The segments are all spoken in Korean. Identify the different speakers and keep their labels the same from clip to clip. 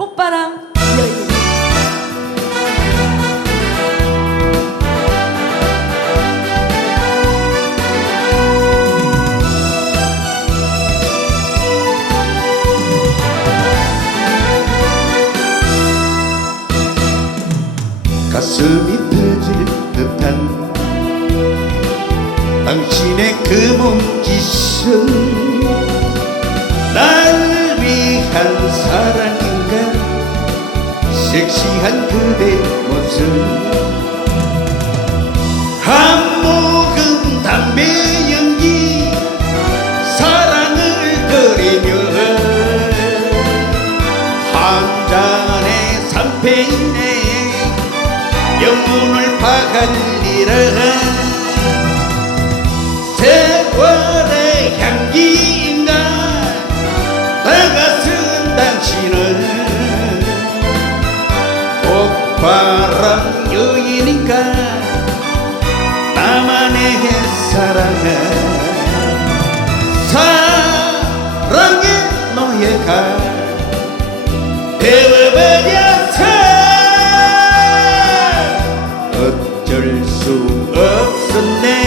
Speaker 1: 꽃바람 여인
Speaker 2: 가슴이 터질 듯한 당신의 그 몸짓은 섹시한 그대 모습. 한 모금 담배 연기 사랑을 그리며 한 잔의 삼페인에 영문을 파갈리라 바람 여인인가? 나만의 사랑은 사랑의 노예가. 되어버렸어 어쩔 수 없었네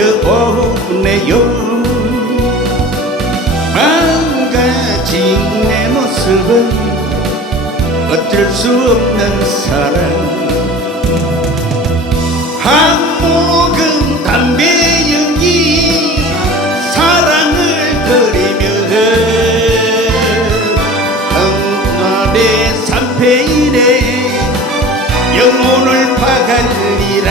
Speaker 2: 오네요. 망가진 내 모습은 어쩔 수 없는 사랑. 한 모금 담배 연기 사랑을 그리며 한날의 삼페일에 영혼을 파갈리라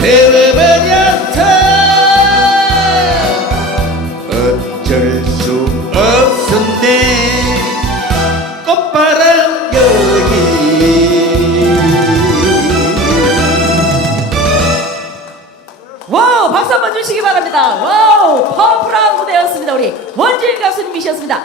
Speaker 2: 되어버렸어 어쩔 수 없었네. 꽃바람 여인
Speaker 1: 와우 박수 한번 주시기 바랍니다. 와우 파워풀한 무대였습니다 우리 원주일 가수님이셨습니다